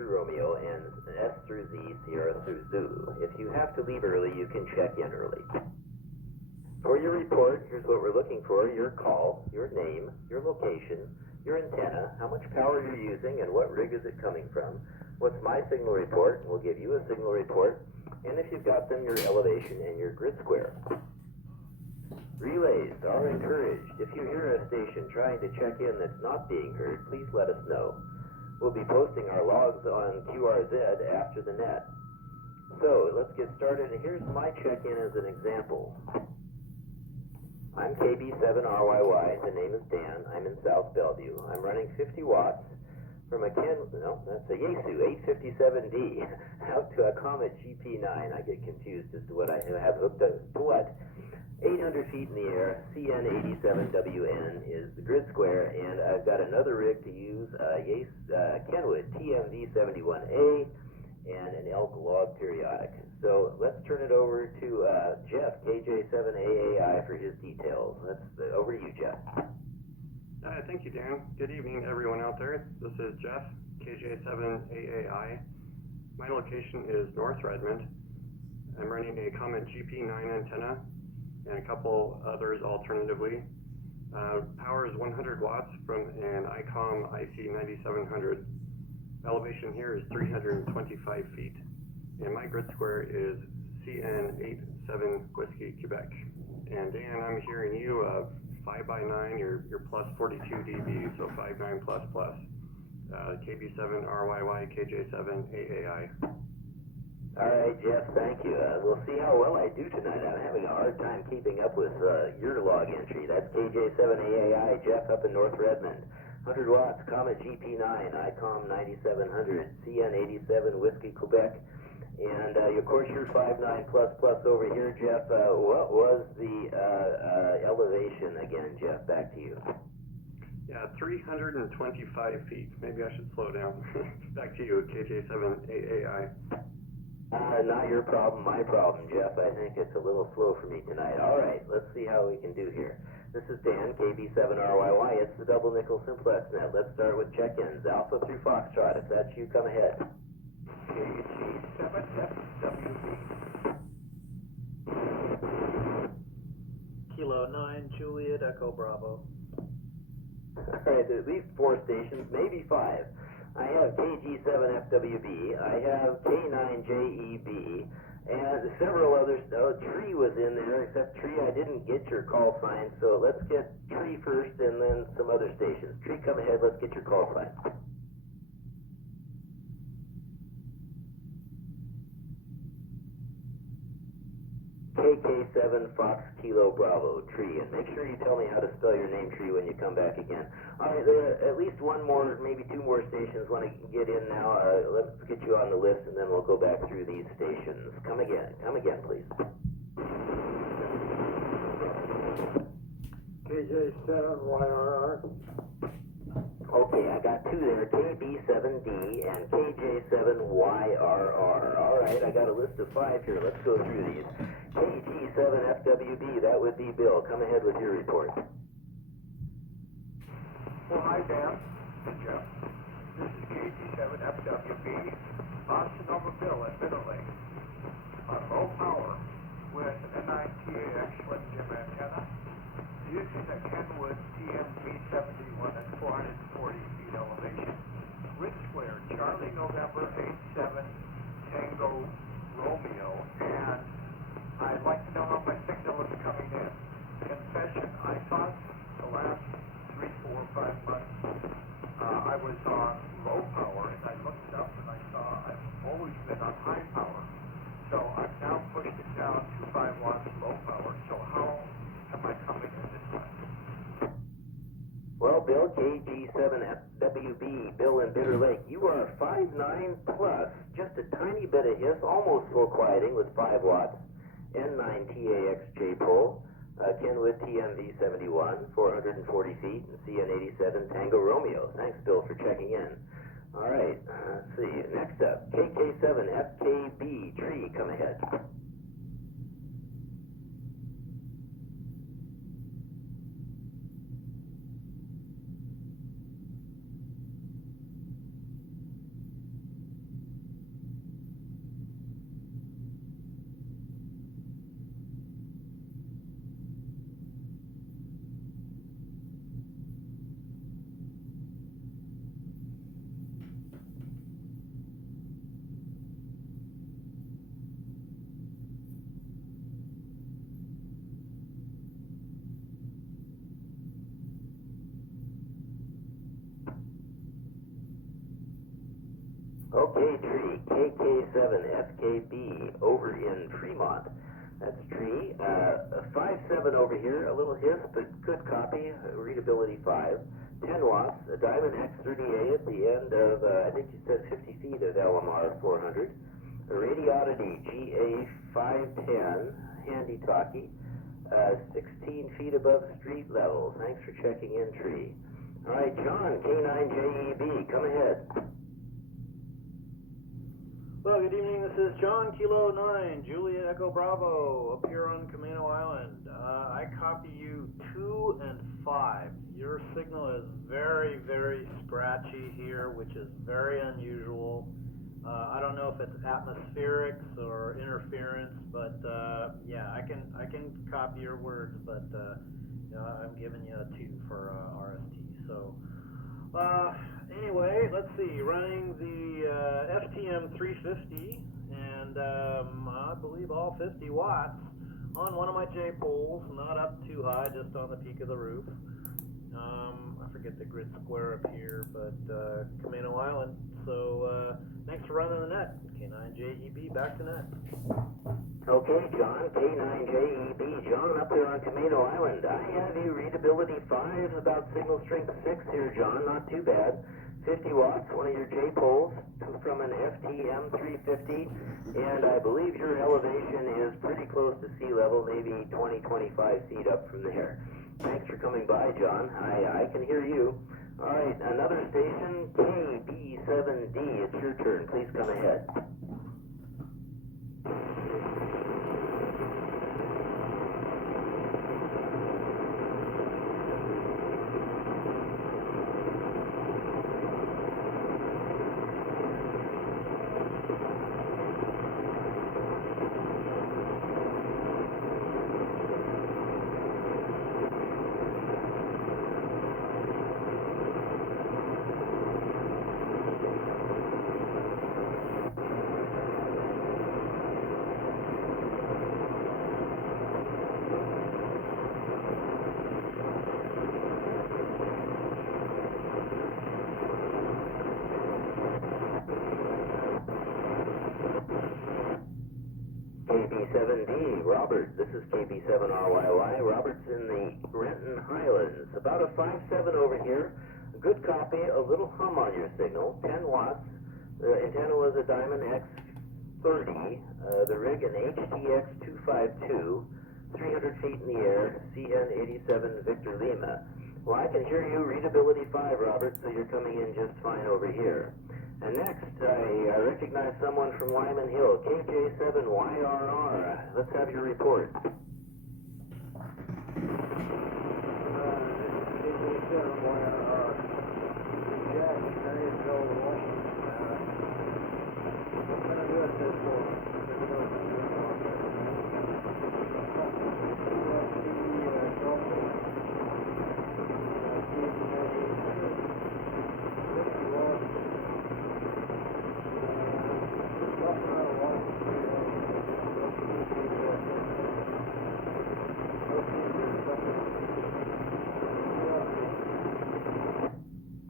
through Romeo, and S through Z, Sierra through Zulu. If you have to leave early, you can check in early. For your report, here's what we're looking for: your call, your name, your location, your antenna, how much power you're using, and what rig is it coming from. What's my signal report? We'll give you a signal report, and if you've got them, your elevation and your grid square. Relays are encouraged. If you hear a station trying to check in that's not being heard, please let us know. We'll be posting our logs on QRZ after the net. So let's get started, and here's my check-in as an example. I'm KB7RYY, the name is Dan, I'm in South Bellevue. I'm running 50 watts from a that's a Yaesu 857D out to a Comet GP9. I get confused as to what I have hooked up to what. 800 feet in the air, CN87WN is the grid square, and I've got another rig to use, Kenwood TMV71A and an elk log periodic. So let's turn it over to Jeff, KJ7AAI, for his details. Over to you, Jeff. Thank you, Dan. Good evening, everyone out there. This is Jeff, KJ7AAI. My location is North Redmond. I'm running a Comet GP9 antenna and a couple others alternatively. Power is 100 watts from an ICOM IC9700. Elevation here is 325 feet. And my grid square is CN87 Whiskey, Quebec. And Dan, I'm hearing you 5x9, you're plus 42 dB, so 59 plus plus. KB7RYY, KJ7AAI. All right, Jeff, thank you. We'll see how well I do tonight. I'm having a hard time keeping up with your log entry. That's KJ7AAI, Jeff up in North Redmond. 100 watts, Comet GP9, ICOM 9700, CN87 Whiskey, Quebec. And of course, you're 59 plus plus over here, Jeff. What was the elevation again, Jeff? Back to you. Yeah, 325 feet. Maybe I should slow down. Back to you, KJ7AAI. Not your problem, my problem, Jeff. I think it's a little slow for me tonight. All right, let's see how we can do here. This is Dan, KB7RYY. It's the double nickel simplex net. Let's start with check-ins. Alpha through Foxtrot. If that's you, come ahead. KG7FWB. Kilo 9, Juliet, Echo Bravo. All right, there's at least 4 stations, maybe 5. I have KG7FWB, I have K9JEB, and several others. Oh, Tree was in there, except Tree, I didn't get your call sign, so let's get Tree first and then some other stations. Tree, come ahead, let's get your call sign. KK7 Fox Kilo Bravo, Tree, and make sure you tell me how to spell your name, Tree, when you come back again. All right, there are at least one more, maybe 2 more stations want to get in now. Let's get you on the list, and then we'll go back through these stations. Come again, please. KJ7YRR. Okay, I got 2 there, KB7D and KJ7YRR. All right, I got a list of 5 here. Let's go through these. KG7FWB, that would be Bill. Come ahead with your report. Well, hi, Dan. Jeff. This is KG7FWB. Austin over Bill at Middle Lake. On low power with an N9TAX Slim Jim antenna. Using a Kenwood TMV71 at 440 feet elevation. Grid square, Charlie November 87 Tango Romeo, and I'd like to know how my signal is coming in. Confession, I thought the last 3, 4, 5 months I was on low power, and I looked it up and I saw I've always been on high power. So I've now pushed it down to 5 watts low power. So how am I coming in this time? Well, Bill, KG7FWB, Bill in Bitter Lake, you are 5.9 plus, just a tiny bit of hiss, almost full quieting with 5 watts, N9TAXJ pole, Kenwood TMV71, 440 feet, and CN87 Tango Romeo. Thanks, Bill, for checking in. All right, let's see. Next up, KK7FKB, Tree, come ahead. Okay, tree, KK7FKB over in Fremont. That's tree. 5-7 over here, a little hiss, but good copy, readability 5. 10 watts, a Diamond X30A at the end of, I think you said 50 feet of LMR 400. A Radioddity GA510, handy talkie, 16 feet above street level. Thanks for checking in, tree. All right, John, K9JEB, come ahead. Well, good evening. This is John, Kilo 9, Juliet Echo Bravo, up here on Camino Island. I copy you 2 and 5. Your signal is very, very scratchy here, which is very unusual. I don't know if it's atmospherics or interference, but yeah, I can copy your words, but you know, I'm giving you a 2 for RST. So anyway, let's see. Running the FTM 350, and I believe all 50 watts on one of my J poles, not up too high, just on the peak of the roof. I forget the grid square up here, but Camino Island. So thanks for running the net. K9JEB, back to net. Okay, John, K9JEB, John up there on Camino Island. I have you readability 5, about signal strength 6 here, John, not too bad. 50 watts, one of your J poles from an FTM 350, and I believe your elevation is pretty close to sea level, maybe 20-25 feet up from there. Thanks for coming by, John. I can hear you. All right, another station, KB7D. It's your turn. Please come ahead. KB7D, Robert, this is KB7RYY. Robert's in the Renton Highlands. About a 5-7 over here. Good copy, a little hum on your signal, 10 watts. The antenna was a Diamond X30. The rig an HTX252, 300 feet in the air, CN87 Victor Lima. Well, I can hear you, readability 5, Robert, so you're coming in just fine over here. And next, I recognize someone from Lyman Hill, KJ7YRR. Let's have your report. This is KJ7YRR. Jack, Marysville, Washington. What kind of US is for?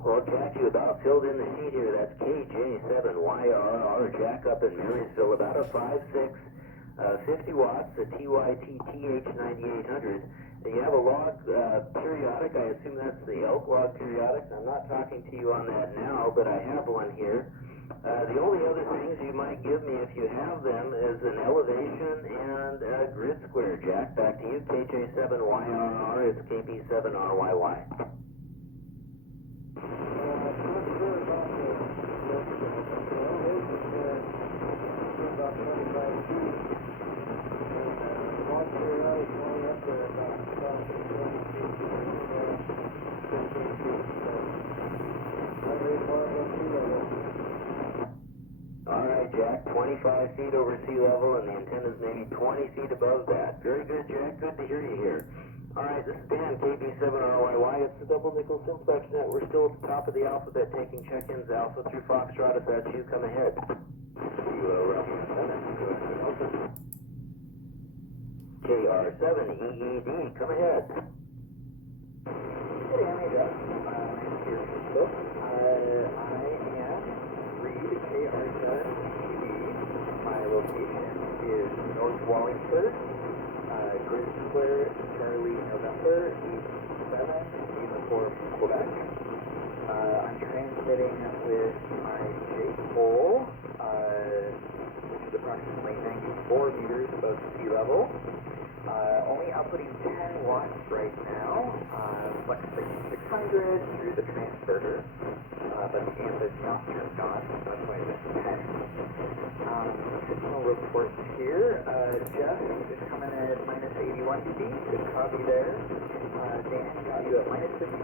Well, Jack, you about filled in the sheet here. That's KJ7YRR, Jack up in Marysville, about a 5-6, 50 watts, a TYT TH9800. You have a log periodic. I assume that's the elk log periodic. I'm not talking to you on that now, but I have one here. The only other things you might give me, if you have them, is an elevation and a grid square, Jack. Back to you, KJ7YRR. It's KB7RYY. About 25 feet. Log periodic going up there about 20 feet. 15 feet. So, I read more than sea level. All right, Jack, 25 feet over sea level, and the antenna's maybe 20 feet above that. Very good, Jack. Good to hear you here. All right, this is Dan, KB7RYY. It's the double nickel simplex net. We're still at the top of the alphabet taking check-ins, Alpha through Foxtrot. If that's you, come ahead. KR7EED, come ahead. Hey, Annie, I am read KR North Wallingford, Grid Square, Charlie, November, 87, Uniform, Quebec. I'm transmitting with my J-pole, which is approximately 94 meters above sea level. Only outputting 10 watts right now, flex 6600 through the transverter, but the amp is not turned on, so that's why it's 10. Signal reports here. Jeff is coming at minus 81 dB, good copy there. Dan got you at minus 57,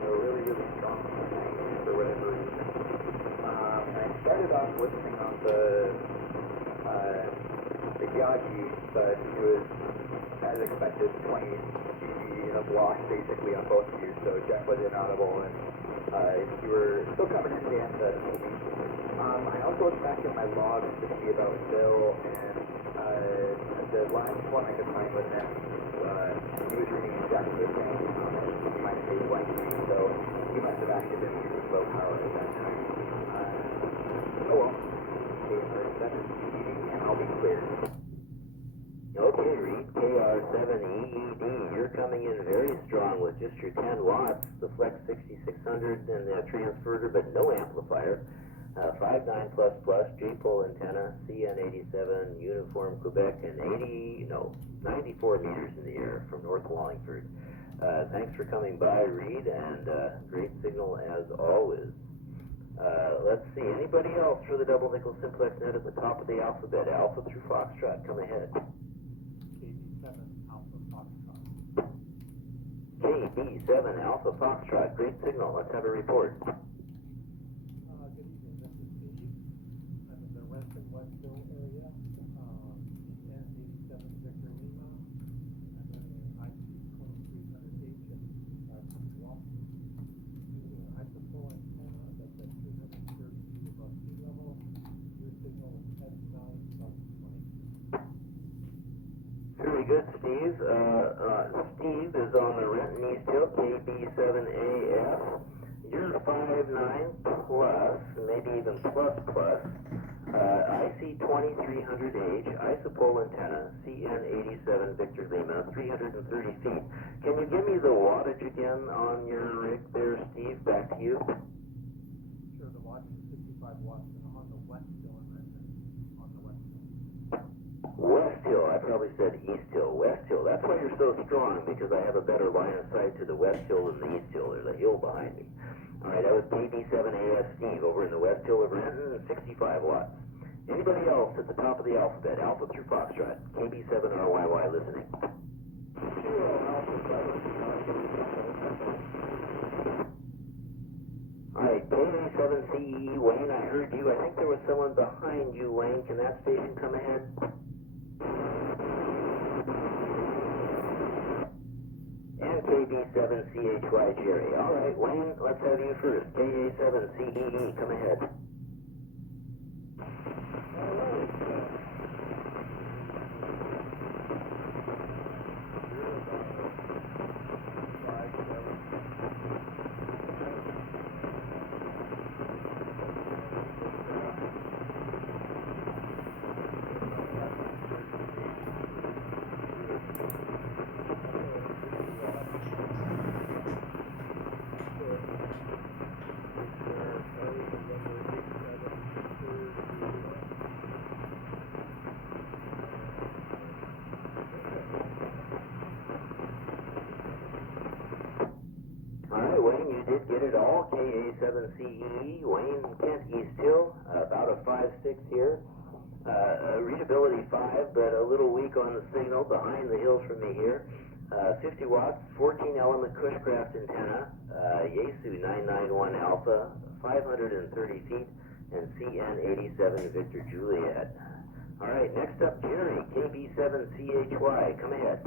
so really, really strong tonight for whatever reason. And I started off listening on the Yagi, but it was, as expected, 20 dB of loss basically on both of you, so Jeff was inaudible, and you were still coming in, Dan, but maybe. I also looked back at my logs to see about Bill, and the last one I could find with him, he was reading exactly the same he might have made 1 dB, so he must have actually been using low power at that time. Oh well. KR7 and I'll be clear. Okay, Reed, KR7EED, you're coming in very strong with just your 10 watts, the Flex 6600 and the transverter, but no amplifier. 59++, J-pole antenna, CN87, Uniform, Quebec, and 94 meters in the air from North Wallingford. Thanks for coming by, Reed, and great signal as always. Let's see, anybody else for the double nickel simplex net at the top of the alphabet? Alpha through Foxtrot, come ahead. KB7 Alpha Foxtrot, great signal. Let's have a report. Good evening, this is Steve. I'm in the Renton Westville area, N87 Victor Lima. I'm running an IC2300H at 500 watts. Using an isopole antenna that's at 330 feet above sea level. Your signal is S9 plus 20. Very good, Steve. Steve is on the Renton East Hill, KB7AF. You're 5.9 plus, maybe even plus. IC2300H, isopole antenna, CN87 Victor Lima, 330 feet. Can you give me the wattage again on your rig there, Steve? Back to you. Sure, the wattage is 65 watts, and I'm on the West Hill in Renton, on the West Hill. West Hill, I probably said East Hill. West Hill, that's why you're so strong, because I have a better line of sight to the West Hill than the East Hill. There's a hill behind me. Alright, that was KB7AF Steve over in the West Hill of Renton, 65 watts. Anybody else at the top of the alphabet, Alpha through Foxtrot, KB7RYY listening. Alright, KA7CE, Wayne, I heard you. I think there was someone behind you, Wayne. Can that station come ahead? And KB7CHY, Jerry. Alright, Wayne, let's have you first. KA7CEE, come ahead. Alright, Wayne, you did get it all. KA7CE, Wayne, Kent, East Hill, about a 5.6 here. Readability 5, but a little weak on the signal behind the hills from me here. 50 watts, 14 element Cushcraft antenna, Yaesu 991 Alpha, 530 feet, and CN87 Victor Juliet. Alright, next up, Jerry, KB7CHY, come ahead.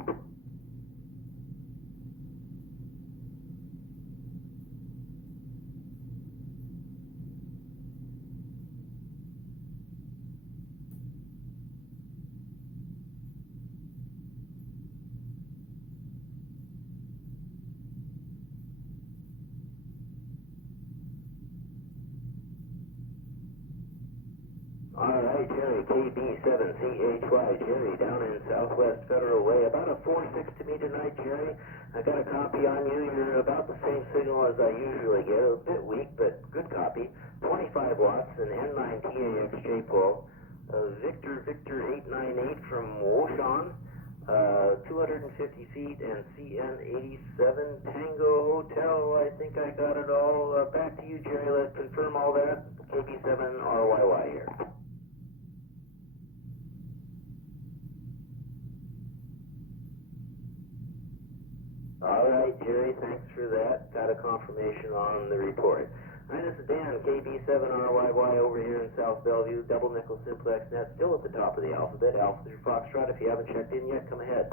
All right. Hi, Jerry, KB7CHY, Jerry, down in Southwest Federal Way. About a 4-6 to me tonight, Jerry. I got a copy on you. You're about the same signal as I usually get. A bit weak, but good copy. 25 watts, an N9TAXJ pole. Victor 898 from Woshan. 250 feet and CN87 Tango Hotel. I think I got it all. Back to you, Jerry. Let's confirm all that. KB7RYY here. All right, Jerry. Thanks for that. Got a confirmation on the report. Hi, this is Dan, KB7RYY over here in South Bellevue, double nickel simplex net, still at the top of the alphabet, Alpha through Foxtrot. If you haven't checked in yet, come ahead.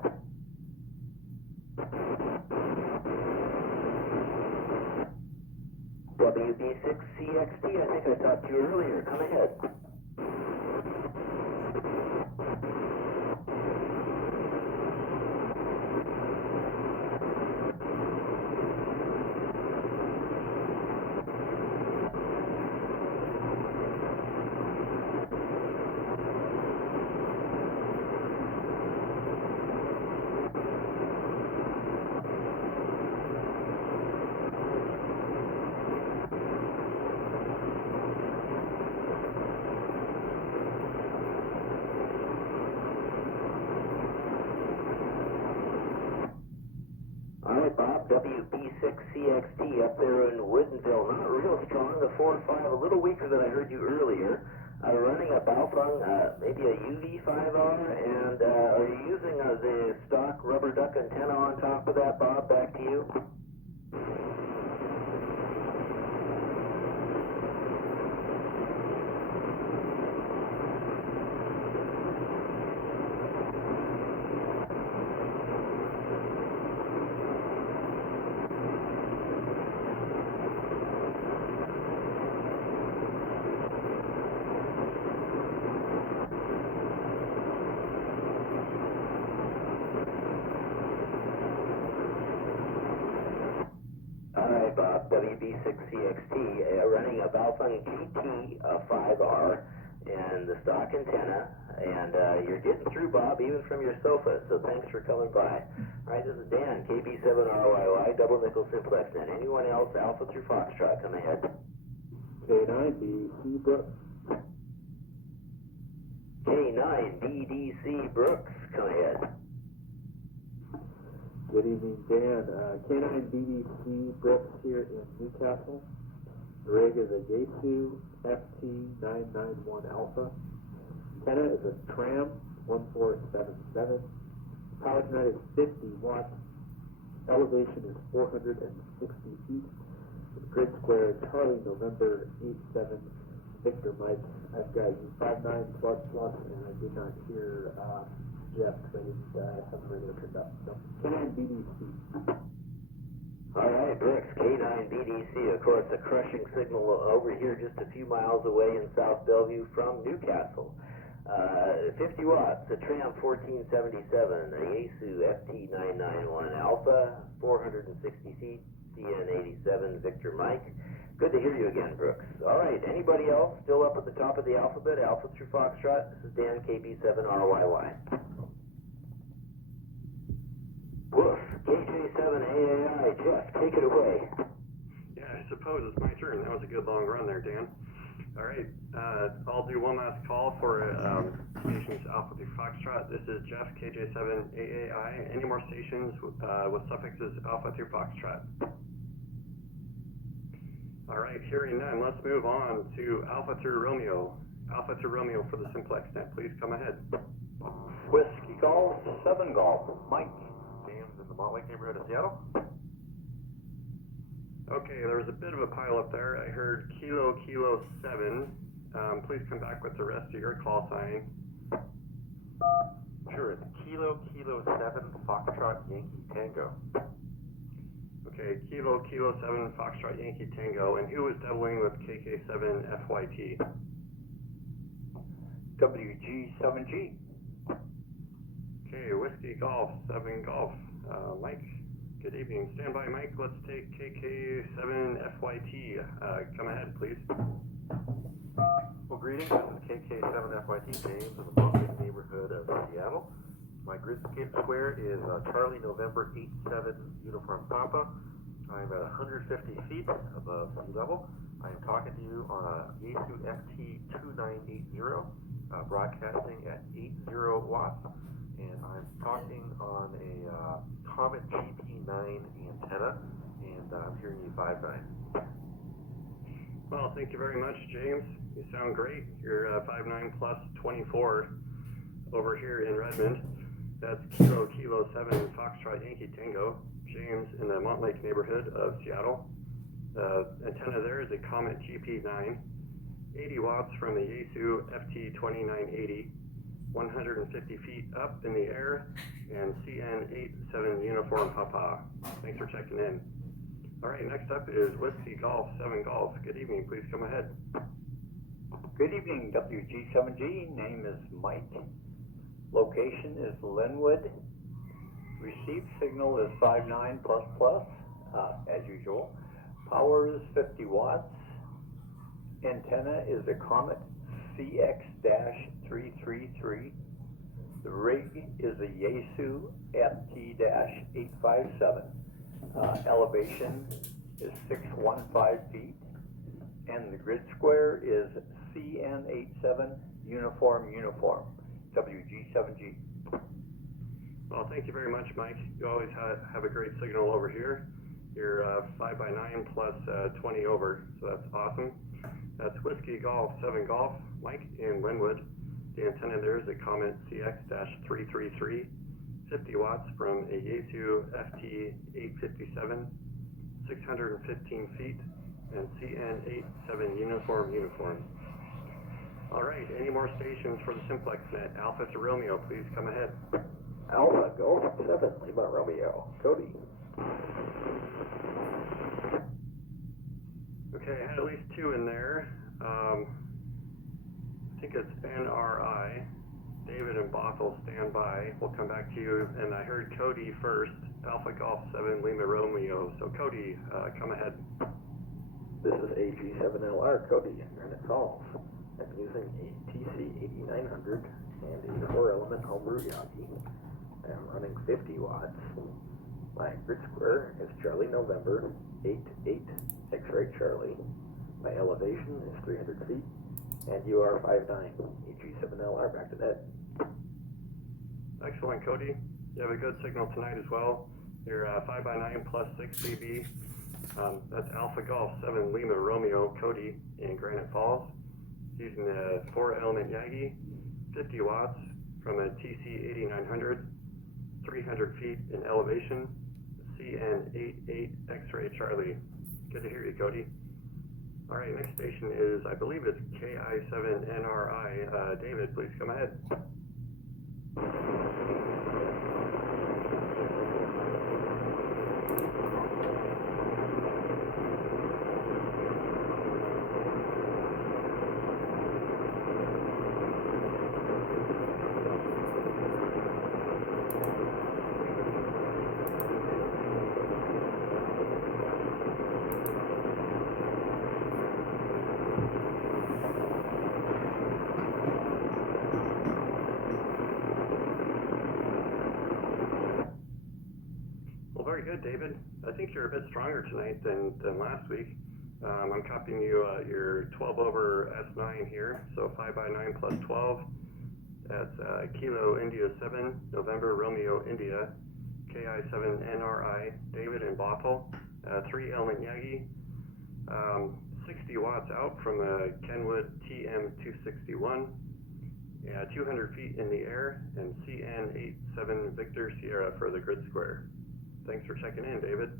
WB6CXT, I think I talked to you earlier. Come ahead. All right, Bob, WB6CXT up there in Woodinville. Not real strong, the 4-5, a little weaker than I heard you earlier. Running a Baofeng, maybe a UV5R, and are you using the stock rubber duck antenna on top of that, Bob? Back to you. Alright, Bob, WB6CXT, running a Baofeng GT5R and the stock antenna, and you're getting through, Bob, even from your sofa, so thanks for coming by. Alright, this is Dan, KB7RYY, double nickel simplex net. Anyone else, Alpha through Foxtrot, come ahead. K9BDC Brooks. K9BDC Brooks, come ahead. Good evening, Dan. K9BDC Brooks here in Newcastle. The rig is a Yaesu FT991 Alpha. Antenna is a Tram 1477. Power tonight is 50 watts. Elevation is 460 feet. Grid square Charlie November 87 Victor Mike. I've got you 59 plus plus, and I did not hear Jeff because I didn't have the radio turned up. So K9BDC. All right, Brooks, K9BDC, of course, a crushing signal over here just a few miles away in South Bellevue from Newcastle. 50 watts, a Tram 1477, a Yaesu FT991 Alpha, 460 feet, CN87 Victor Mike. Good to hear you again, Brooks. All right, anybody else still up at the top of the alphabet, Alpha through Foxtrot? This is Dan, KB7RYY. Woof, KJ7AAI, Jeff, take it away. Yeah, I suppose it's my turn. That was a good long run there, Dan. All right, I'll do one last call for stations Alpha through Foxtrot. This is Jeff, KJ7AAI. Any more stations with suffixes Alpha through Foxtrot? All right, hearing none, let's move on to Alpha through Romeo. Alpha through Romeo for the simplex net. Please come ahead. Whiskey Golf, 7 Golf. Mike, Dan's in the Mont Lake neighborhood of Seattle. Okay, there was a bit of a pile up there. I heard Kilo 7. Please come back with the rest of your call sign. Sure, it's Kilo 7 Foxtrot Yankee Tango. Okay, Kilo 7 Foxtrot Yankee Tango. And who was doubling with KK7 FYT? WG7G. Okay, Whiskey Golf, 7 Golf. Mike, good evening. Stand by, Mike. Let's take KK7 FYT. Come ahead, please. Well, greetings. This is KK7FYT James in the Montlake neighborhood of Seattle. My grid square is Charlie November 87 Uniform Papa. I'm at 150 feet above sea level. I am talking to you on a Yaesu FT2980, broadcasting at 80 watts, and I'm talking on a Comet GP9 antenna, and I'm hearing you 5.9. Well, thank you very much, James. You sound great. You're 5.9 plus 24 over here in Redmond. That's Kilo 7 Foxtrot Yankee Tango. James in the Montlake neighborhood of Seattle. The antenna there is a Comet GP9, 80 watts from the Yaesu FT2980, 150 feet up in the air, and CN87 Uniform Papa. Thanks for checking in. All right, next up is Whiskey Golf 7 Golf. Good evening, please come ahead. Good evening, WG7G. Name is Mike. Location is Linwood. Received signal is 5.9 plus, as usual. Power is 50 watts. Antenna is a Comet CX-333. The rig is a Yaesu FT-857. Elevation is 615 feet. And the grid square is CN87 Uniform. WG7G. Well, thank you very much, Mike. You always have a great signal over here. You're 5x9 plus 20 over, so that's awesome. That's Whiskey Golf 7 Golf, Mike in Linwood. The antenna there is a Comet CX-333, 50 watts from a Yaesu FT-857, 615 feet, and CN87 Uniform. All right, any more stations for the simplex net? Alpha to Romeo, please come ahead. Alpha Golf 7 Lima Romeo. Cody. Okay, I had at least two in there. I think it's NRI. David and Bothell, stand by. We'll come back to you. And I heard Cody first. Alpha Golf 7 Lima Romeo. So Cody, come ahead. This is AG7LR Cody in Granite Falls. I'm using a TC8900 and a 4-element homebrew Yagi. I'm running 50 watts. My grid square is Charlie November 88 X-ray Charlie. My elevation is 300 feet, and you are 5.9. EG7LR back to net. Excellent, Cody. You have a good signal tonight as well. You're 5x9 plus 6 dB. That's Alpha Golf 7 Lima Romeo Cody in Granite Falls. Using the 4-element Yagi, 50 watts from a TC8900, 300 feet in elevation, CN88 X-ray Charlie. Good to hear you, Cody. All right, next station is, I believe it's KI7NRI. David, please come ahead. Very good, David. I think you're a bit stronger tonight than last week. I'm copying you your 12 over S9 here, so 5x9 plus 12. That's Kilo India 7, November Romeo India, KI7NRI, David and Bothell, 3-element Yagi, 60 watts out from a Kenwood TM261, 200 feet in the air, and CN87 Victor Sierra for the grid square. Thanks for checking in, David.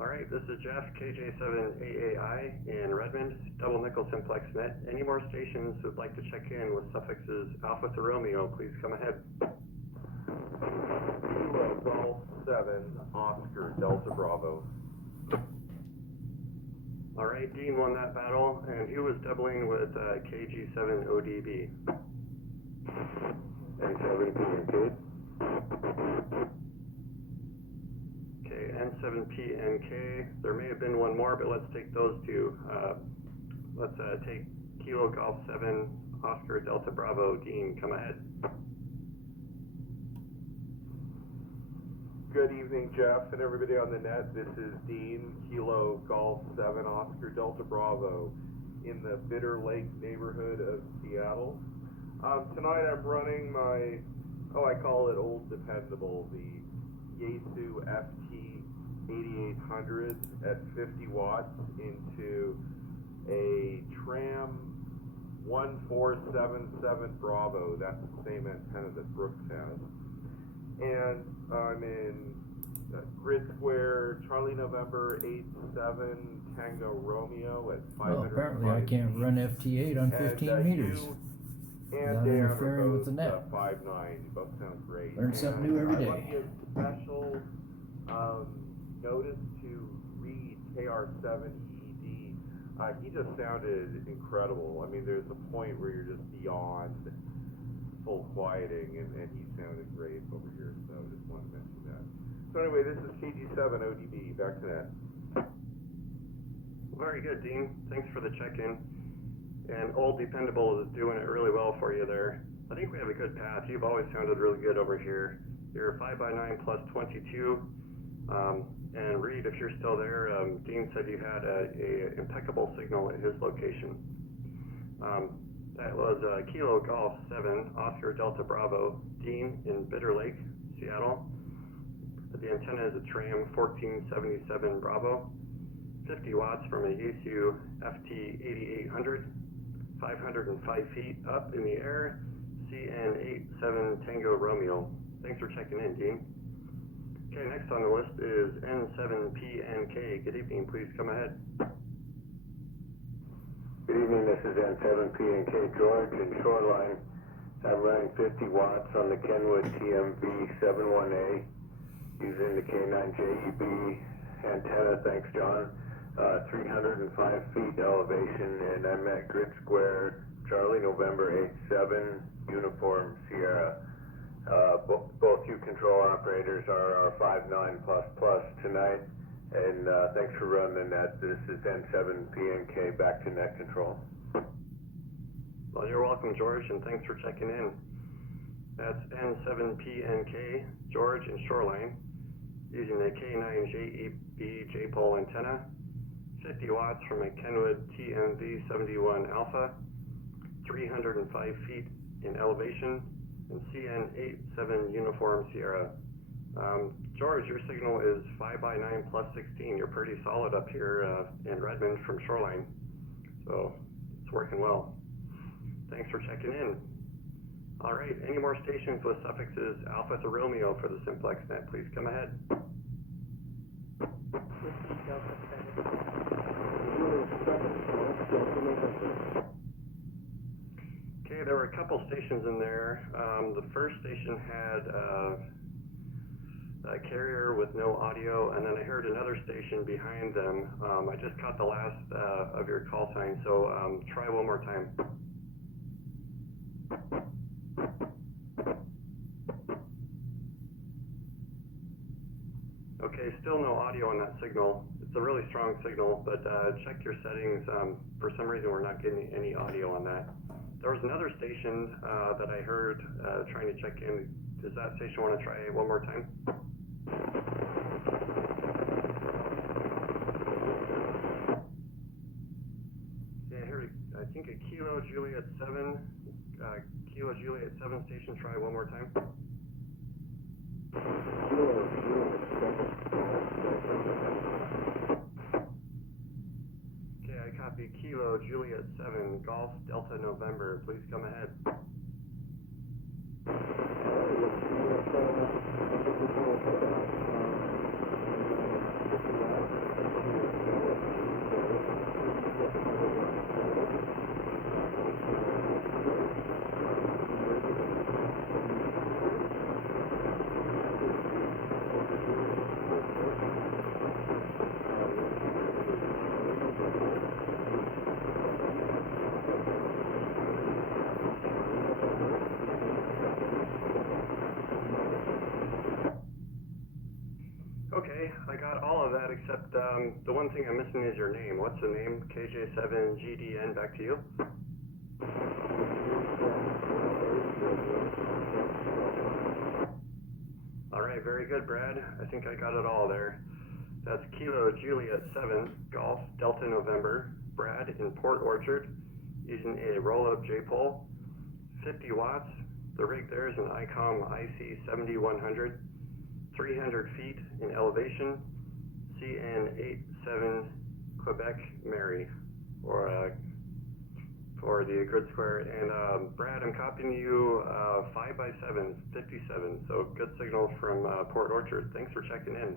All right, this is Jeff, KJ7AAI in Redmond, double nickel simplex net. Any more stations who'd like to check in with suffixes Alpha to Romeo, please come ahead. Kilo Golf 7 Oscar Delta Bravo. All right, Dean won that battle, and he was doubling with KG7ODB. N7PNK. Okay, N7PNK. There may have been one more, but let's take those two. Let's take Kilo Golf 7, Oscar Delta Bravo, Dean, come ahead. Good evening, Jeff, and everybody on the net. This is Dean, Kilo Golf 7, Oscar Delta Bravo, in the Bitter Lake neighborhood of Seattle. Tonight I'm running my, I call it old dependable, the Yaesu FT 8800 at 50 watts into a Tram 1477 Bravo. That's the same antenna that Brooks has. And I'm in grid square Charlie November 87 Tango Romeo at 500. Well, apparently I can't run FT8 on 15 meters without interfering with the net. 5.9, both sound great. Learn something new every I want to day. give special notice to Reed KR7ED. He just sounded incredible. I mean, there's a point where you're just beyond full quieting, and he sounded great over here, so I just wanted to mention that. So anyway, this is KG7ODB, back to that. Very good, Dean. Thanks for the check-in. And Old Dependable is doing it really well for you there. I think we have a good path. You've always sounded really good over here. You're 5x9 plus 22. And Reed, if you're still there, Dean said you had a impeccable signal at his location. That was Kilo Golf 7, Oscar Delta Bravo, Dean in Bitter Lake, Seattle. The antenna is a Tram 1477 Bravo, 50 watts from a Yaesu FT 8800, 505 feet up in the air, CN87 Tango Romeo. Thanks for checking in, Dean. Okay, next on the list is N7PNK. Good evening, please come ahead. Good evening, this is N7PNK George in Shoreline. I'm running 50 watts on the Kenwood TMV71A using the K9JEB antenna, thanks John. 305 feet elevation, and I'm at grid square Charlie November 87 Uniform Sierra. Both you control operators are 5.9++ tonight. And thanks for running the net. This is N7PNK, back to net control. Well, you're welcome, George, and thanks for checking in. That's N7PNK, George in Shoreline, using the K9JEB J-pole antenna, 50 watts from a Kenwood TMV71 Alpha, 305 feet in elevation, and CN87 Uniform Sierra. George, your signal is 5x9 plus 16. You're pretty solid up here in Redmond from Shoreline, so it's working well. Thanks for checking in. All right, any more stations with suffixes Alpha to Romeo for the simplex net, please come ahead. Okay, there were a couple stations in there. The first station had a carrier with no audio, and then I heard another station behind them. I just caught the last of your call sign, so try one more time. Okay, still no audio on that signal. It's a really strong signal, but check your settings. For some reason, we're not getting any audio on that. There was another station that I heard trying to check in. Does that station want to try one more time? Yeah, here, I think a Kilo Juliet 7, Kilo Juliet 7 station, try one more time. Okay, I copy Kilo Juliet 7, Golf Delta November, please come ahead. Okay, I got all of that except the one thing I'm missing is your name. What's the name? KJ7GDN, back to you. Alright, very good, Brad. I think I got it all there. That's Kilo Juliet 7, Golf, Delta November, Brad in Port Orchard, using a roll-up J-pole, 50 watts. The rig there is an ICOM IC7100, 300 feet in elevation, CN87 Quebec Mary, or for the grid square. And Brad, I'm copying you 5x7, 57, so good signal from Port Orchard. Thanks for checking in.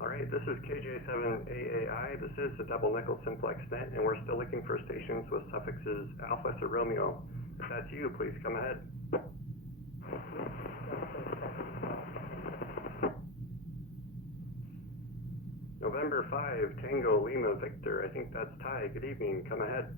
Alright, this is KJ7AAI. This is the double nickel simplex net, and we're still looking for stations with suffixes Alpha to Romeo. If that's you, please come ahead. November 5, Tango Lima Victor. I think that's Ty. Good evening. Come ahead.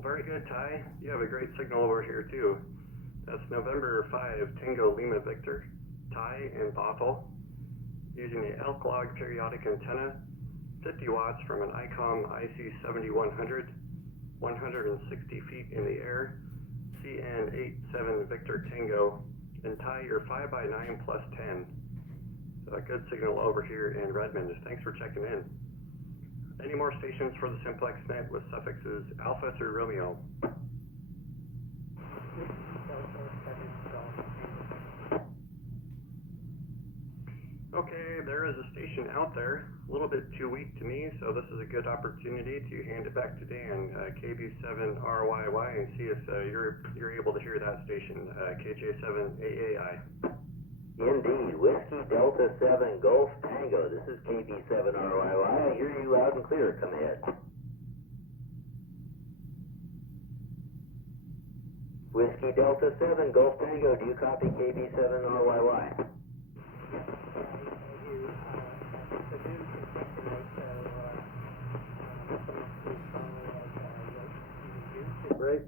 Very good, Ty. You have a great signal over here, too. That's November 5, Tango Lima Victor, Ty and Bothell, using the elk log periodic antenna, 50 watts from an ICOM IC7100, 160 feet in the air, CN87 Victor Tango, and Ty, you're 5x9 plus 10. So a good signal over here in Redmond. Thanks for checking in. Any more stations for the simplex net with suffixes Alpha through Romeo? Okay, there is a station out there, a little bit too weak to me, so this is a good opportunity to hand it back to Dan, KB7RYY, and see if you're able to hear that station, KJ7AAI. Indeed. Whiskey Delta 7 Golf Tango. This is KB7RYY. I hear you loud and clear. Come ahead. Whiskey Delta 7 Golf Tango. Do you copy KB7RYY? Great.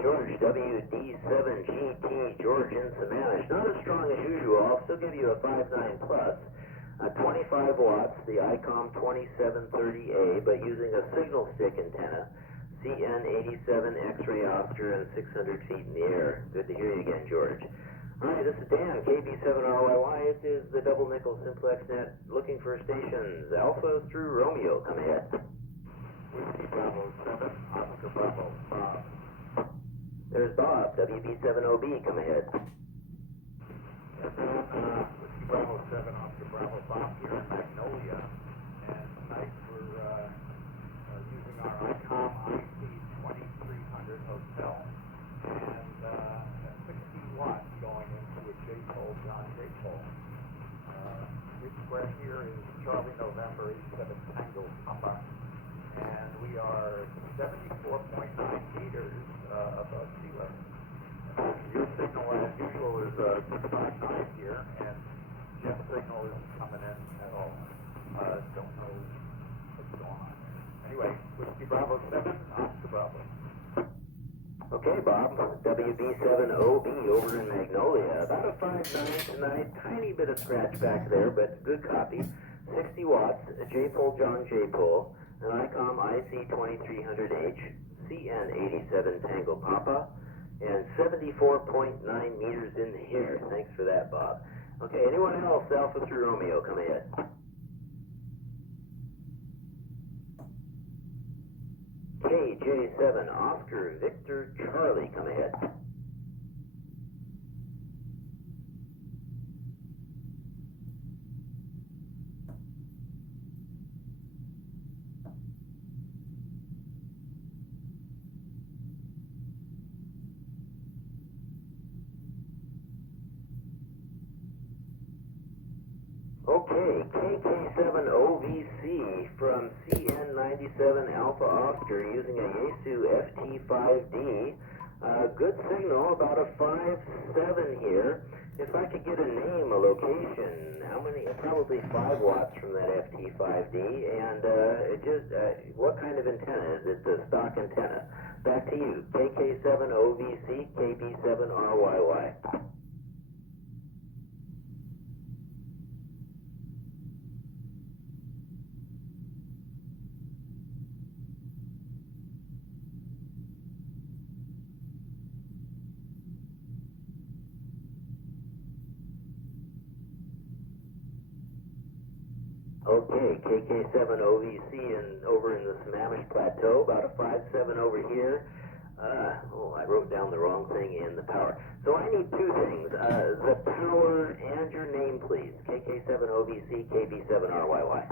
George, WD7GT, George in Sammamish. Not as strong as usual. I'll still give you a 5.9 plus. 25 watts, the ICOM 2730A, but using a signal stick antenna. CN87 X-ray Oscar and 600 feet in the air. Good to hear you again, George. Alright, this is Dan, KB7RYY. It is the double nickel simplex net looking for stations Alpha through Romeo. Come ahead. Whiskey Bravo 7, Oscar Bravo 5. There's Bob, WB7OB, come ahead. Whiskey Bravo 7, Oscar Bravo 5 here in Magnolia. And tonight we're using our ICOM IC2300 hotel. And 16 watts going into a J-pole, John J-pole. Grid square here is Charlie November 87 Tango Papa. And we are 74.9 meters above sea level. Your signal, as usual, is 659 here, and Jeff's signal isn't coming in at all. Don't know what's going on there. Anyway, Whiskey Bravo 7, Oscar Bravo. Okay, Bob, WB7OB over in Magnolia. About a 5.9 tonight, tiny bit of scratch back there, but good copy. 60 watts, a J-pole, John J-pole, an ICOM IC2300H, CN87 Tango Papa, and 74.9 meters in the air. Thanks for that, Bob. Okay, anyone else? Alpha through Romeo, come ahead. KJ7 Oscar Victor Charlie, come ahead. Okay, KK7OVC from CN97 Alpha Oscar using a Yaesu FT5D. Good signal, about a 5.7 here. If I could get a name, a location, how many, probably 5 watts from that FT5D, and what kind of antenna? Is it the stock antenna? Back to you, KK7OVC, KB7RYY. Okay, KK7OVC and over in the Sammamish Plateau, about a 5.7 over here. I wrote down the wrong thing in the power. So I need 2 things, the power and your name, please. KK7OVC, KB7RYY.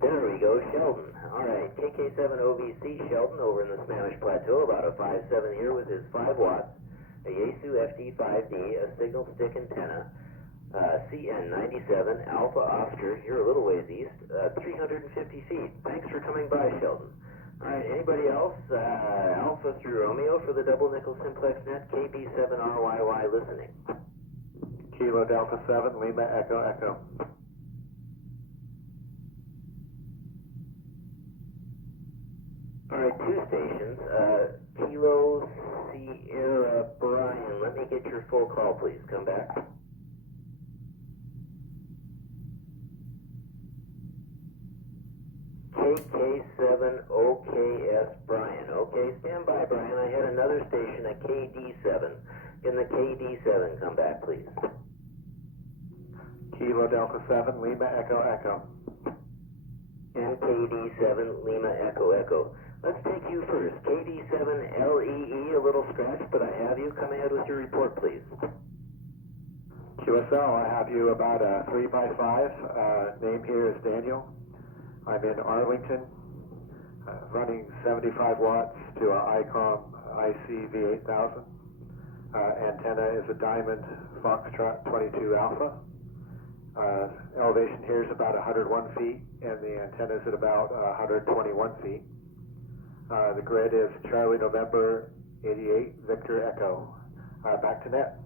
There we go, Sheldon. All right, KK7OVC, Sheldon over in the Sammamish Plateau, about a 5.7 here with his 5 watts. A Yaesu FT5D, a signal stick antenna, CN97 Alpha Oscar, you're a little ways east, 350 feet. Thanks for coming by, Sheldon. All right, anybody else? Alpha through Romeo for the double nickel simplex net, KB7RYY listening. Kilo Delta 7, Lima Echo Echo. All right, 2 stations. Kilo Sierra Brian, let me get your full call, please. Come back. KK7OKS Brian. Okay, stand by, Brian. I had another station, a KD7. In the KD7, come back, please. Kilo Delta 7, Lima Echo Echo. And KD7 Lima Echo Echo. Let's take you first. KD7 LEE, a little scratch, but I have you. Come ahead with your report, please. QSL, I have you about a 3x5. Name here is Daniel. I'm in Arlington, running 75 watts to a ICOM IC V8000. Antenna is a Diamond Foxtrot 22 Alpha. Elevation here is about 101 feet, and the antenna is at about 121 feet. The grid is Charlie November 88 Victor Echo. Back to net.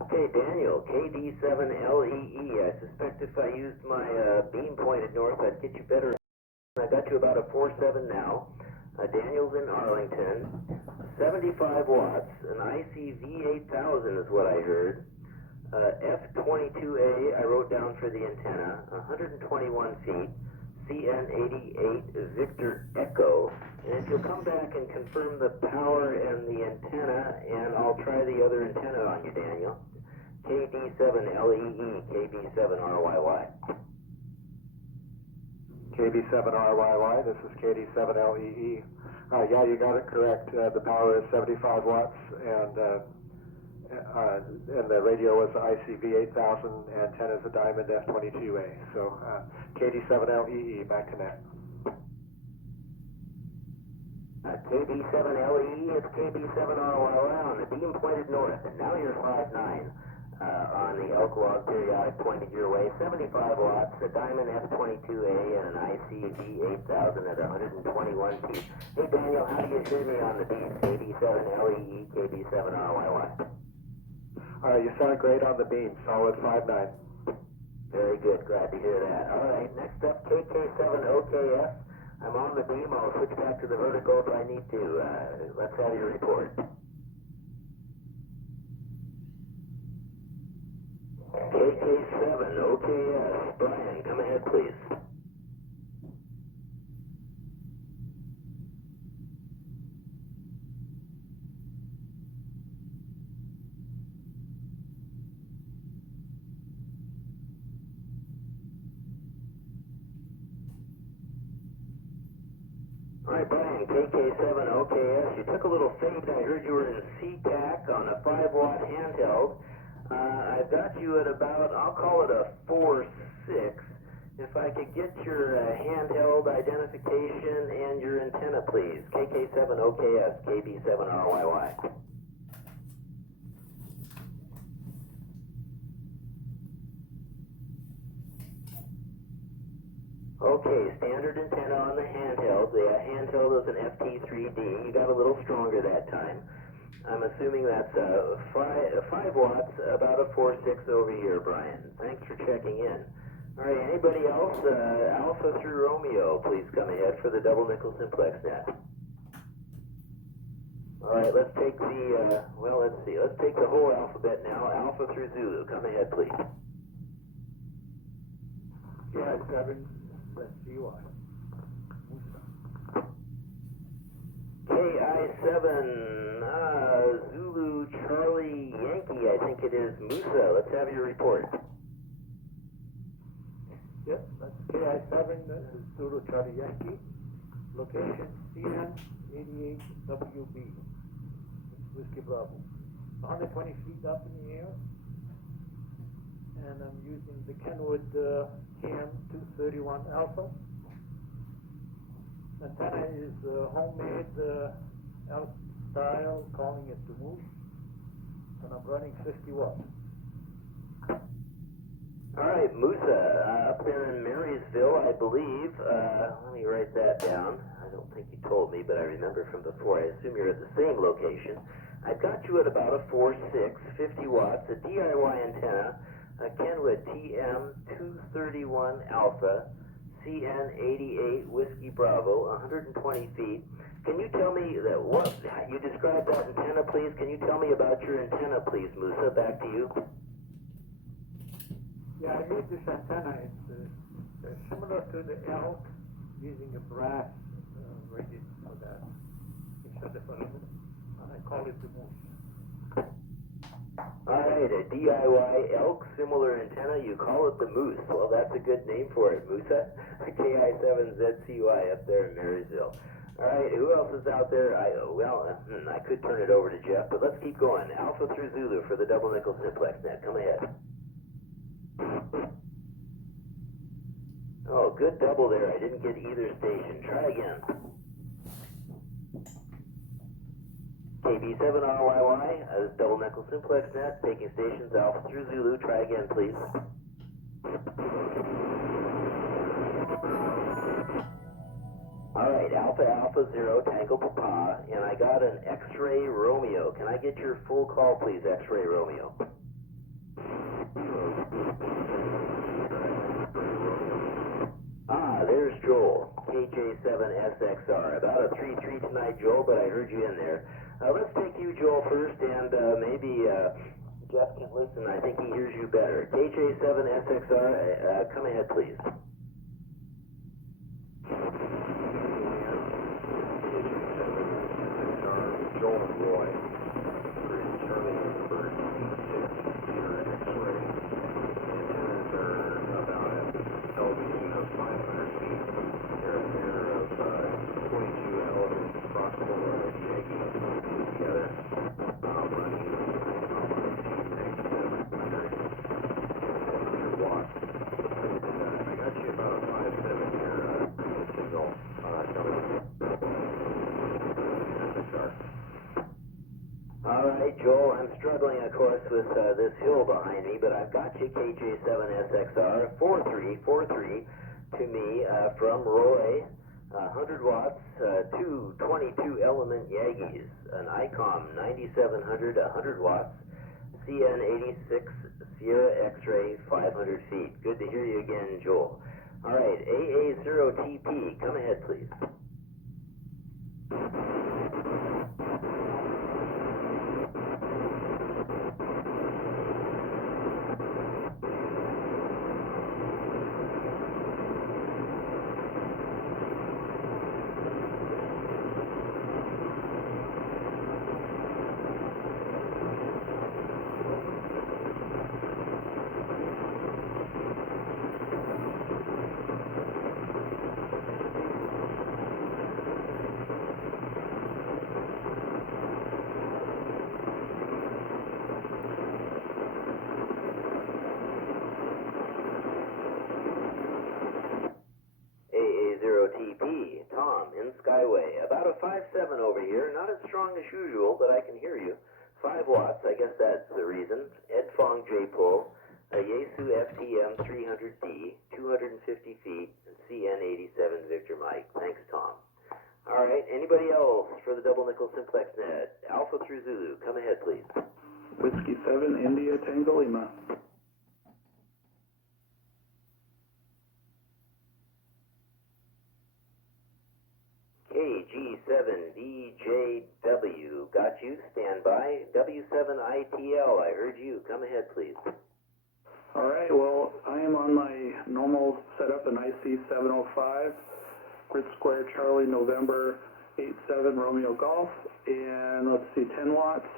Okay, Daniel, KD7LEE. I suspect if I used my beam pointed north, I'd get you better. I got you about a 4.7 now. Daniel's in Arlington. 75 watts. An IC V8000 is what I heard. F22A, I wrote down for the antenna. 121 feet. CN88 Victor Echo. And if you'll come back and confirm the power and the antenna, and I'll try the other antenna on you, Daniel. KD7LEE, KB7RYY. KB7RYY, this is KD7LEE. Yeah, you got it correct. The power is 75 watts, and the radio was the ICV8000, antenna is a Diamond F22A. So KD7LEE, back to net. KB7LEE, it's KB7RYY on the beam pointed north, and now you're 5.9 on the elk log periodic pointed your way. 75 watts, a Diamond F22A, and an ICV8000 at 121 feet. Hey Daniel, how do you hear me on the beam? KB7LEE, KB7RYY. You sound great on the beam, solid 5.9. Very good, glad to hear that. All right, next up, KK7OKS. I'm on the beam. I'll switch back to the vertical if I need to. Let's have your report. KK7OKS. Brian, come ahead, please. Alright, Brian, KK7OKS, you took a little fade. I heard you were in CTAC on a 5-watt handheld. I've got you at about, I'll call it a 4.6. If I could get your handheld identification and your antenna, please. KK7OKS, KB7RYY. Okay, standard antenna on the handheld. The handheld is an FT3D. You got a little stronger that time. I'm assuming that's 5 watts, about a 4.6 over here, Brian. Thanks for checking in. All right, anybody else? Alpha through Romeo, please come ahead for the double nickel simplex net. All right, let's take the, let's take the whole alphabet now. Alpha through Zulu, come ahead, please. Yeah, 7, let's see why. KI7, Zulu Charlie Yankee, I think it is Musa. Let's have your report. Yep, that's KI7, Zulu Charlie Yankee. Location CN88WB. Whiskey Bravo. 120 feet up in the air. And I'm using the Kenwood TM231 Alpha. Antenna is homemade L style, calling it the Moose. And I'm running 50 watts. All right, Musa, up there in Marysville, I believe. Let me write that down. I don't think you told me, but I remember from before. I assume you're at the same location. I've got you at about a 4.6, 50 watts, a DIY antenna, a Kenwood TM231 Alpha, CN88 Whiskey Bravo, 120 feet. Can you tell me that what you described that antenna, please? Can you tell me about your antenna, please, Musa? Back to you. Yeah, I made this antenna. It's similar to the elk, using a brass rated for that. Except for and I call it the Moose. All right, a DIY elk similar antenna. You call it the Moose. Well, that's a good name for it, Musa. KI7ZCY up there in Marysville. All right, who else is out there? I could turn it over to Jeff, but let's keep going. Alpha through Zulu for the double nickel simplex net. Come ahead. Oh, good double there. I didn't get either station. Try again. KB7RYY, this is double nickel simplex net, taking stations Alpha through Zulu. Try again, please. All right, Alpha 0, Tango Papa, and I got an X-Ray Romeo. Can I get your full call, please, X-Ray Romeo? There's Joel, KJ7SXR. About a 3-3 tonight, Joel, but I heard you in there. Let's take you, Joel, first, and maybe Jeff can listen. I think he hears you better. KJ7SXR, come ahead, please. Joel and Roy, Charlie November 6 Peter X-ray. Antennas are about an elevation of 500 feet. They're a pair of 22 elements proximal Yankee together, running 700 watts. And I got you about a 5.7 here signal coming. All right, Joel, I'm struggling, of course, with this hill behind me, but I've got you, KJ7SXR, 4343 to me from Roy, 100 watts, two 22-element Yagis, an ICOM 9700, 100 watts, CN86 Sierra X-ray, 500 feet. Good to hear you again, Joel. All right, AA0TP, come ahead, please. Highway. About a 5.7 over here. Not as strong as usual, but I can hear you. 5 watts, I guess that's the reason. Ed Fong J-Pull, a Yaesu FTM 300D, 250 feet, and CN87 Victor Mike. Thanks, Tom. All right, anybody else for the double nickel simplex net? Alpha through Zulu, come ahead, please. Whiskey 7, India, Tango Lima. KG7VJW, got you, stand by. W7ITL, I heard you, come ahead, please. All right, well, I am on my normal setup, an IC 705, grid square Charlie November 87 Romeo Golf, and let's see, 10 watts,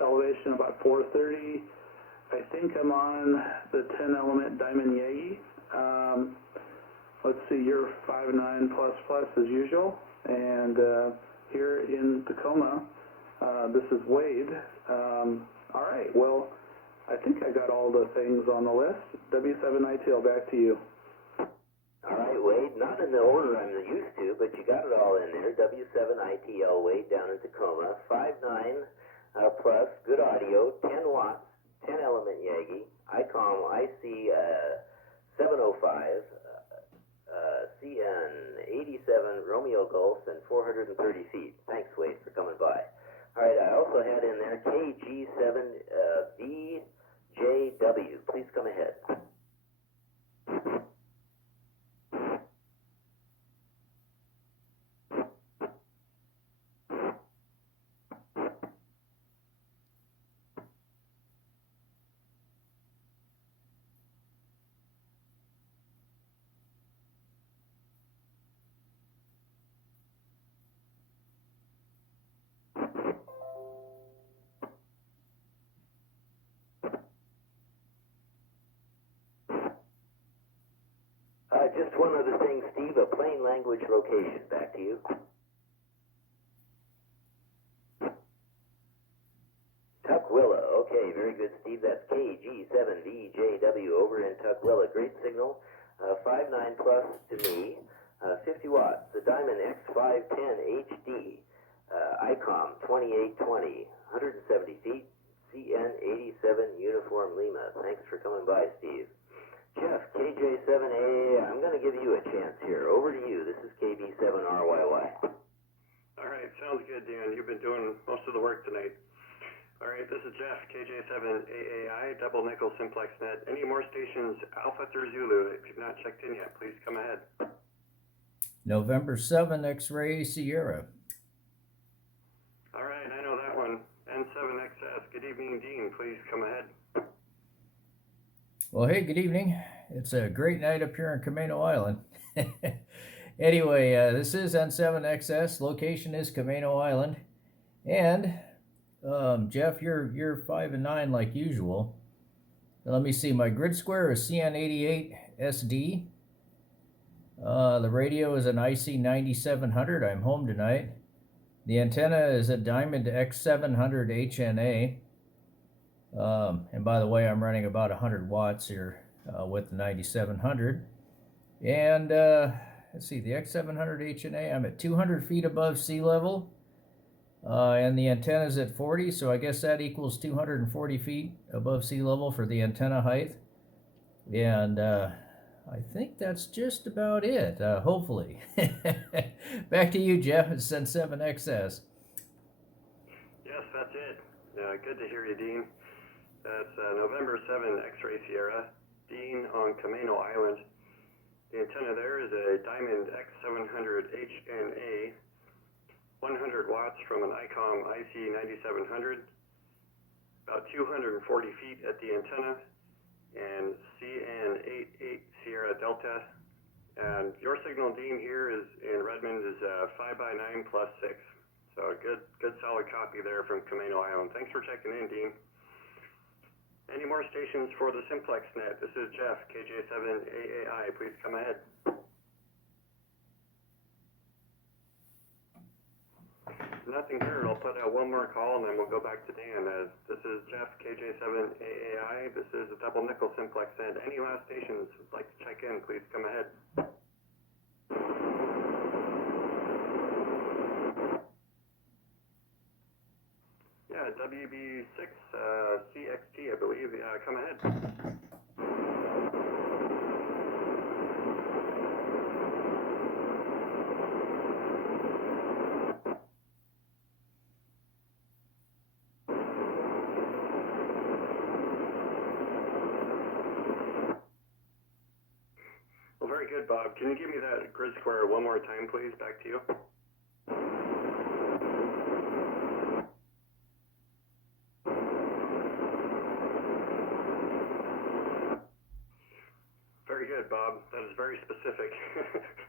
elevation about 430. I think I'm on the 10 element Diamond Yagi. Let's see, you're 5.9 plus as usual, and here in Tacoma, this is Wade. All right, well, I think I got all the things on the list. W7ITL, back to you. All right, Wade, not in the order I'm used to, but you got it all in there. W7ITL, Wade, down in Tacoma, 5.9 plus, good audio, 10 watts, 10 element Yagi, ICOM IC 705, CN87 Romeo Golf, and 430 feet. Thanks, Wade, for coming by. All right, I also had in there KG7VJW. Please come ahead. Just one other thing, Steve, a plain language location. Back to you. Tukwila. Okay, very good, Steve. That's KG7VJW over in Tukwila. Great signal. 5.9 plus to me. 50 watts. The Diamond X510 HD. ICOM 2820. 170 feet. CN87 Uniform Lima. Thanks for coming by, Steve. Jeff, KJ7A, I'm going to give you a chance here. Over to you. This is KB7RYY. All right, sounds good, Dan. You've been doing most of the work tonight. All right, this is Jeff, KJ7AAI, double nickel simplex net. Any more stations, Alpha through Zulu? If you've not checked in yet, please come ahead. November 7 X-Ray Sierra. All right, I know that one. N7XS. Good evening, Dean. Please come ahead. Well, hey, good evening. It's a great night up here in Camino Island. Anyway, this is N7XS. Location is Camino Island. And, Jeff, you're 5.9 like usual. Now, let me see. My grid square is CN88 SD. The radio is an IC 9700. I'm home tonight. The antenna is a Diamond X700 HNA. And by the way, I'm running about 100 watts here with the 9700. And let's see, the X700 HNA, I'm at 200 feet above sea level. And the antenna is at 40, so I guess that equals 240 feet above sea level for the antenna height. And I think that's just about it, hopefully. Back to you, Jeff. It's N7XS. Yes, that's it. Good to hear you, Dean. That's November 7 X-Ray Sierra, Dean on Camino Island. The antenna there is a Diamond X700 HNA, 100 watts from an ICOM IC 9700, about 240 feet at the antenna, and CN88 Sierra Delta. And your signal, Dean, here is in Redmond is 5x9 plus 6. So a good solid copy there from Camino Island. Thanks for checking in, Dean. Any more stations for the simplex net? This is Jeff, KJ7AAI. Please come ahead. Nothing here. I'll put out one more call and then we'll go back to Dan. This is Jeff, KJ7AAI. This is a double nickel simplex net. Any last stations would like to check in, please come ahead. WB6 CXT, I believe. Come ahead. Well, very good, Bob. Can you give me that grid square one more time, please? Back to you. Very good, Bob. That is very specific.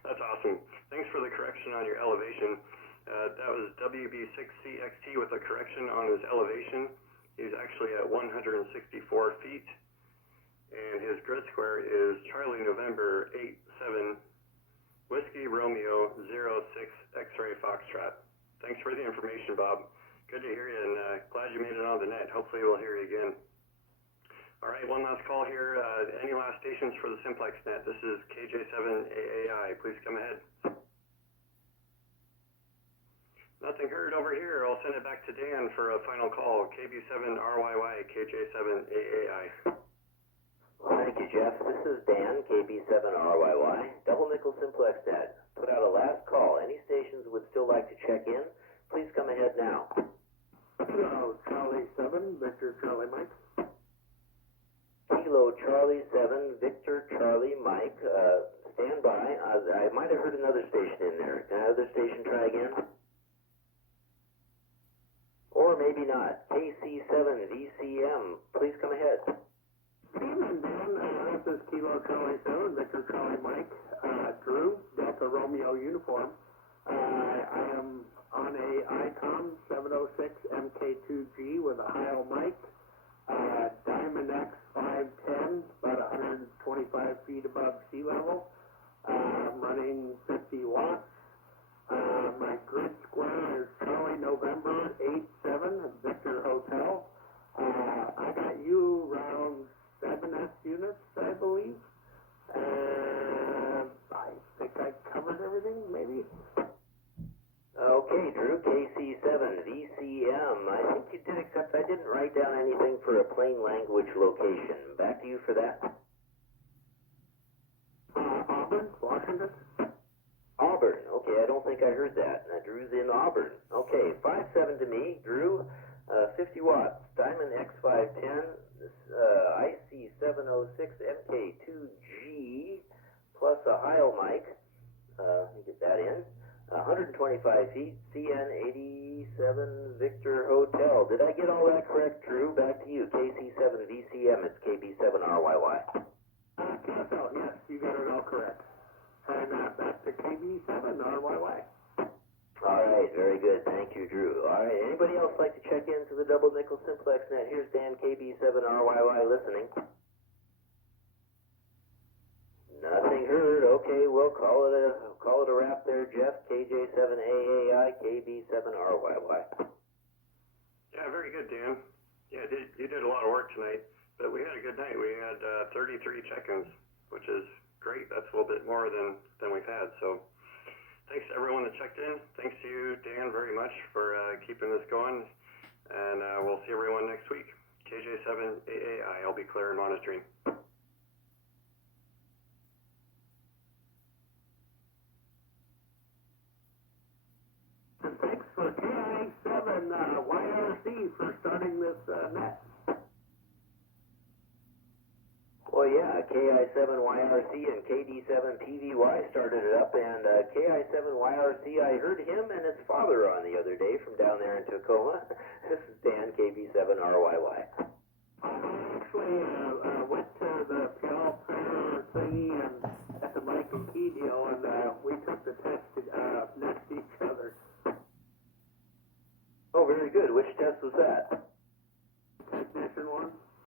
That's awesome. Thanks for the correction on your elevation. That was WB6CXT with a correction on his elevation. He's actually at 164 feet. And his grid square is Charlie November 87 Whiskey Romeo 06 X-Ray Foxtrot. Thanks for the information, Bob. Good to hear you, and glad you made it on the net. Hopefully we'll hear you again. All right, one last call here. Any last stations for the simplex net? This is KJ7AAI. Please come ahead. Nothing heard over here. I'll send it back to Dan for a final call. KB7RYY, KJ7AAI. Thank you, Jeff. This is Dan, KB7RYY, Double Nickel Simplex Net. Put out a last call. Any stations would still like to check in? Please come ahead now. Hello, Charlie 7, Victor Charlie Mike. Kilo Charlie 7, Victor Charlie Mike. Stand by. I might have heard another station in there. Can another station try again? Or maybe not. KC7VCM. Please come ahead. Evening, Dan. This is Kilo Charlie 7, Victor Charlie Mike. Drew, Delta Romeo uniform. I am on a Icon 706 MK2G with a Heil mic. Diamond X 510, about 125 feet above sea level. I'm running 50 watts. My grid square is Charlie November 87 Victor Hotel. I got you around 7S units, I believe. I think I covered everything, maybe. Okay, Drew, KC7VCM. I think you did, except I didn't write down anything for a plain language location. Back to you for that. Auburn, Washington. Auburn. Okay, I don't think I heard that. Drew's in Auburn. Okay, 5-7 to me. Drew, 50 watts. Diamond X510. This IC706 MK2G plus a Heil mic. Let me get that in. 125 feet, CN87 Victor Hotel. Did I get all that correct, Drew? Back to you. KC7VCM. It's KB7RYY. Yes, you got it all correct. And back to KB7RYY. All right, very good. Thank you, Drew. All right, anybody else like to check into the Double Nickel Simplex Net? Here's Dan, KB7RYY, listening. Nothing heard. Okay, we'll call it a wrap there, Jeff. KJ7AAI, KB7RYY. Yeah, very good, Dan. Yeah, you did a lot of work tonight, but we had a good night. We had 33 check-ins, which is great. That's a little bit more than we've had. So thanks to everyone that checked in. Thanks to you, Dan, very much for keeping this going. And we'll see everyone next week. KJ7AAI, I'll be clear and monitoring. And thanks for KI7YRC for starting this net. Well, yeah, KI7YRC and KD7PVY started it up, and KI7YRC, I heard him and his father on the other day from down there in Tacoma. This is Dan, KB7RYY. I actually went to the piano player thingy and at the mic and key deal, and we took the test next to each other. Oh, very good. Which test was that? Technician one.